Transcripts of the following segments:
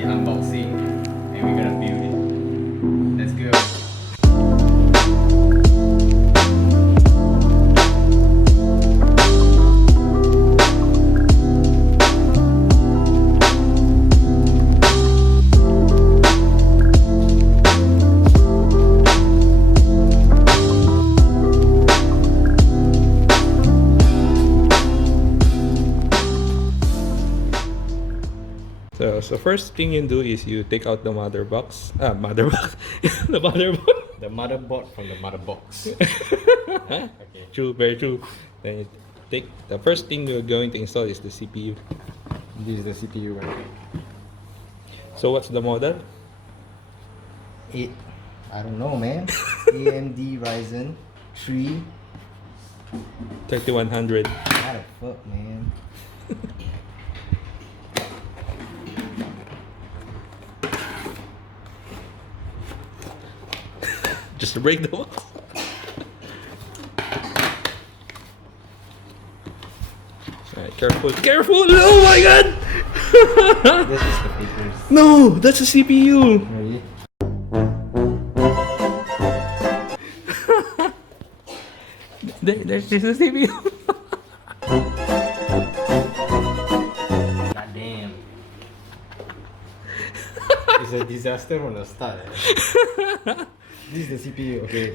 the unboxing and we're gonna build it. Let's go. So first thing you do is you take out the mother box. Motherboard. The motherboard. The motherboard from the mother box. Okay. True, very true. Then you take the first thing you're going to install is the CPU. This is the CPU, right? So what's the model? I don't know, man. AMD Ryzen 3. 3100. What the fuck, man? Just to break the box. Alright, careful, careful! Oh my god! This is the papers. No, that's a CPU. Really? There's a CPU. God damn. It's a disaster from the start. This is the CPU, okay.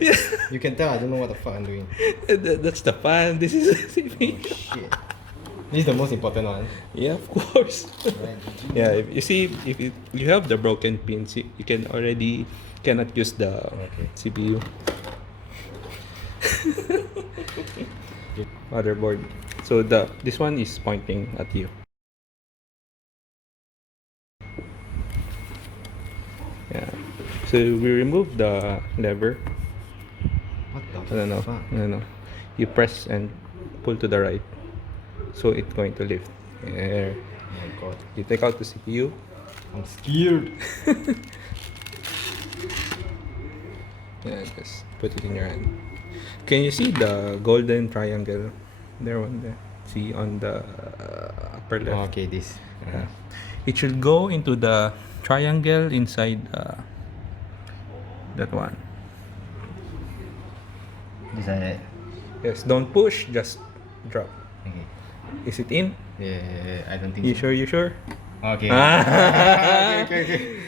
You can tell I don't know what the fuck I'm doing. That's the fan. This is a CPU. Oh shit. This is the most important one. Yeah, of course. Right. Yeah, if you see, if you have the broken pins, you can already cannot use the CPU. Motherboard. So this one is pointing at you. Yeah. So we remove the lever. What the No. fuck? No. You press and pull to the right. So it's going to lift. Yeah. Oh my god. You take out the CPU. I'm scared. Yeah, just put it in your hand. Can you see the golden triangle? There one there. See on the upper left. Oh, okay, this. It should go into the triangle inside that one. Is that it? Yes, don't push, just drop. Okay. Is it in? Yeah, I don't think You so. sure? You sure? Okay. Okay.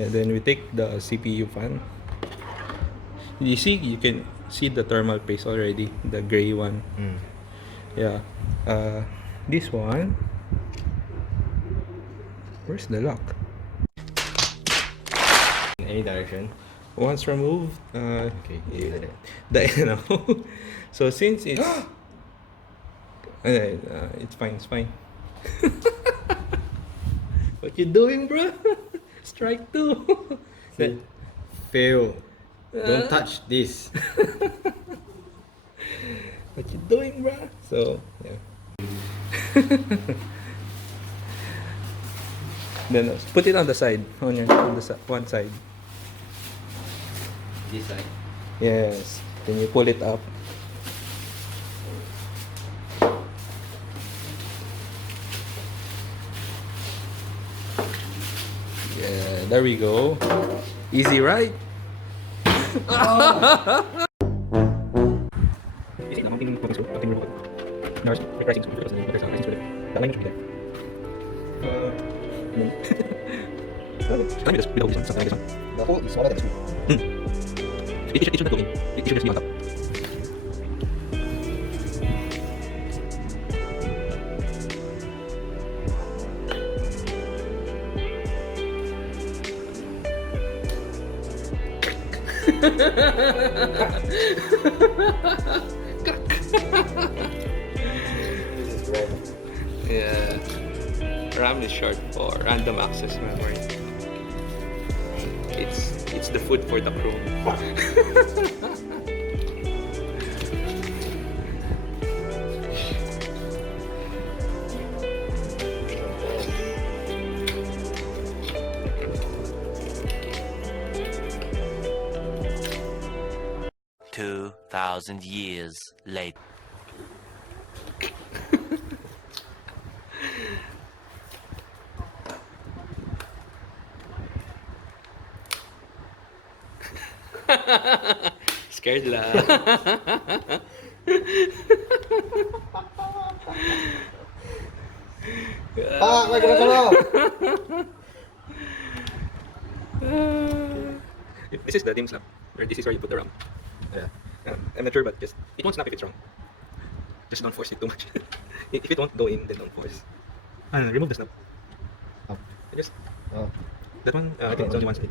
And then we take the CPU fan. You see, you can see the thermal paste already, the gray one. Yeah. This one. Where's the lock? In any direction. Once removed, Okay. yeah, so since it's it's fine. What you doing, bro? Strike two. Fail. Don't touch this. What you doing, bro? So yeah. Then put it on the side, on the one side. This side. Yes. Then you pull it up. Yeah, there we go. Easy, right? The hole is smaller than this one. It should not go in. It should just be on top. Yeah. RAM is short for random access memory. It's the food for the crew. "2,000 years later." Scared lah. Why gonna come out? This is the dim snap. Or this is where you put the RAM. Yeah. I'm not sure, but just it won't snap if it's wrong. Just don't force it too much. If it won't go in, then don't force. Remove the snap. Oh. Just Oh. that one. I think it's only one split.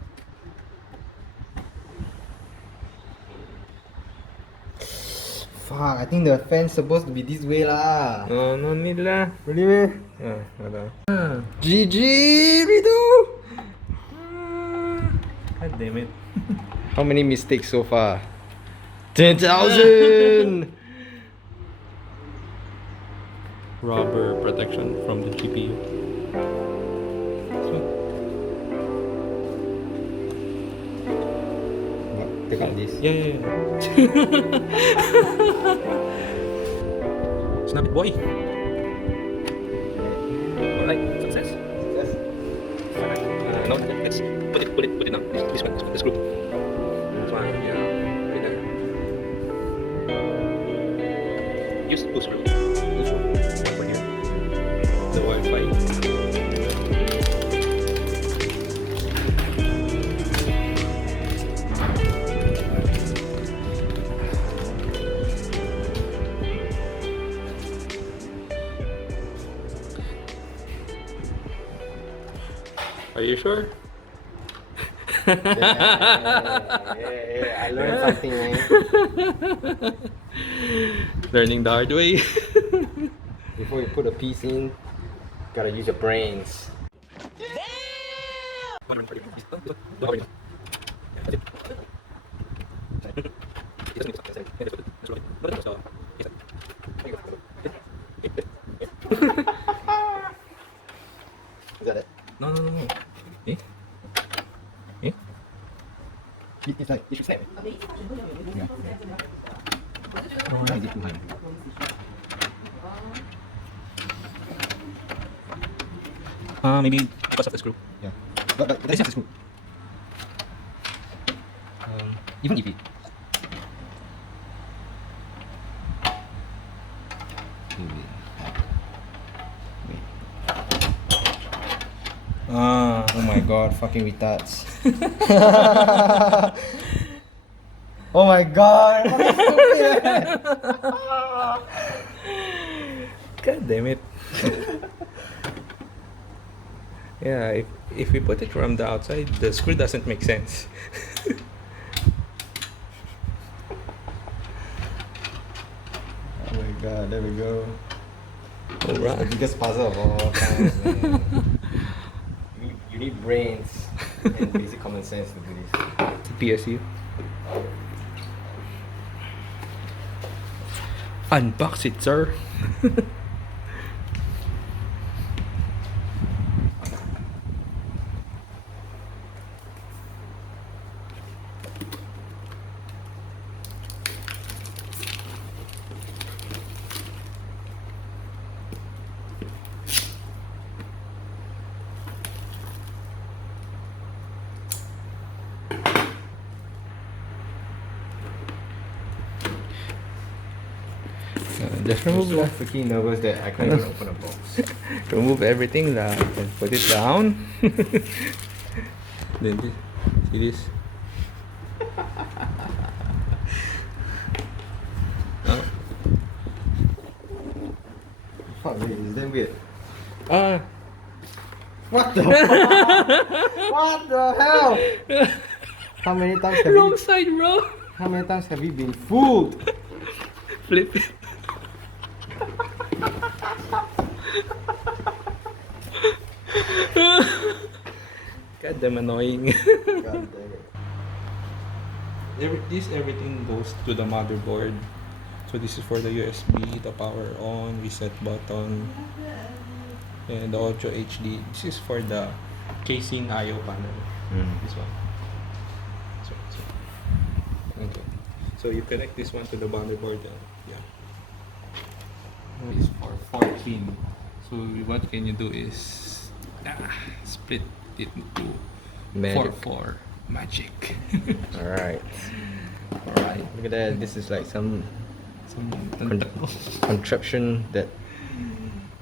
Fuck, I think the fan's supposed to be this way lah. No need lah. Really meh? Wala. GG, Ritu! God damn it. How many mistakes so far? 10,000! Rubber protection from the GPU. Take out this. Yeah. Snap it, boy. Alright, success. Yes. No, let's put it now. This one, the screw. This one, yeah. Right there. Use two screws. One for here. The Wi-Fi. Are you sure? I learned something, man. Learning the hard way. Before you put a piece in, gotta use your brains. Is that it? No. Eh? It's like, it should snap. Yeah. Why is it too high? Maybe because of the screw. Yeah. But this is the screw. Even if it. Oh my god, fucking retards. Oh my god, fucking stupid. God damn it. Yeah, if we put it from the outside, the screw doesn't make sense. Oh my god, there we go. It's the Alright. biggest puzzle of all times, man. You need brains and basic common sense to do this. PSU. Unbox it, sir. Just I'm remove so freaking nervous that I can't even open a box. remove everything lah, and put it down. Then this, see this? Oh. Fuck me, it's damn weird. Ah, What the fuck? What the hell? How many times have wrong you, side, bro. how many times have you been fooled? Flip it. God damn annoying. God damn it. Everything goes to the motherboard. So this is for the USB, the power on, reset button, and the Ultra HD. This is for the casing IO panel. This one. So. Okay. So you connect this one to the motherboard. Yeah. This is for 4 pin. So what can you do is split it into Magic. 4. Magic. Alright. Alright. Look at that. This is like some contraption that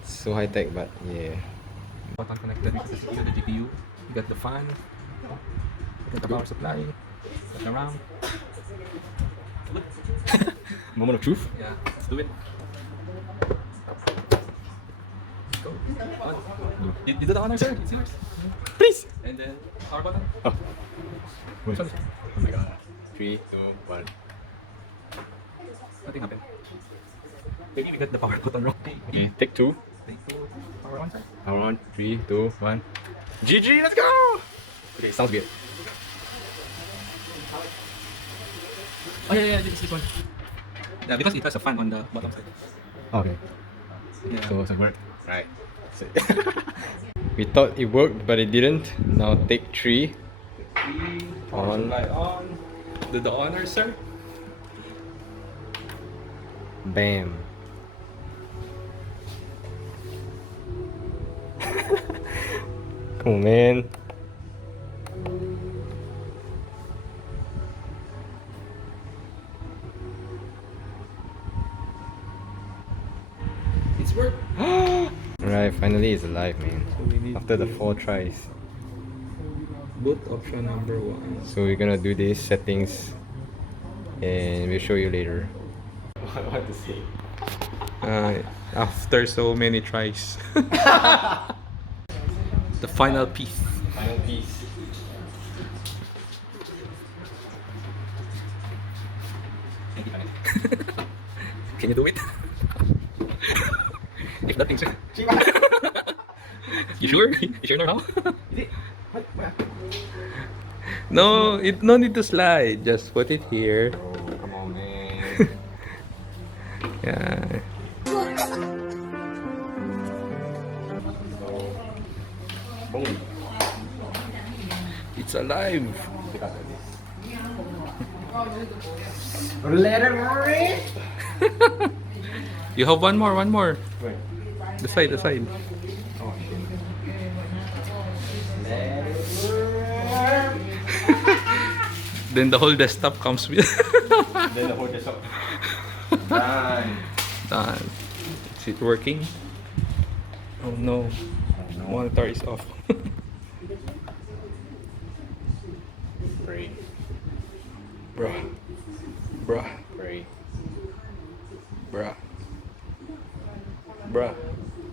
so high tech, but yeah. Button connected to the CPU, the GPU. You got the fan. You got the power supply. Got the RAM. Moment of truth. Yeah, let's do it. Let's go. On. You do the honor, sir. It's yours. Please. And then power button. Oh. Wait. Sorry. Oh my god. 3, 2, 1. Nothing happened. Maybe we got the power button wrong. Okay, take 2. Power on, sir. Power on. 3, 2, 1. GG, let's go! Okay, sounds good. Oh yeah, this one. Yeah, because it has a fan on the bottom side. Okay. Yeah. So it worked. Right. We thought it worked, but it didn't. Now take 3. Power On. supply on. Do the honor, sir. Bam. Come on, man. It's worked. Alright, finally it's alive, man. So we need After the to 4 tries. boot option number 1. So we're gonna do these settings and we'll show you later. What to say? After so many tries. The final piece. Final piece. Can you do it? If nothing, sir. You sure? You sure now? No, it no need to slide. Just put it here. Oh, come on, man. Yeah. Boom. It's alive. Let it rip. You have one more. Wait. The side. Oh shit. Let it rip. Then the whole desktop comes with. Then the whole desktop. Done. Done. Is it working? Oh no. Monitor is off. Pray. Bruh. Pray. Bruh.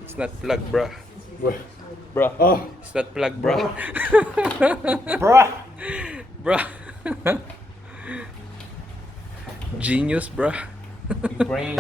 It's not plugged, bruh. What? Bruh. Oh. It's not plugged, bruh. Bruh. Bruh. Genius, bruh. Brain.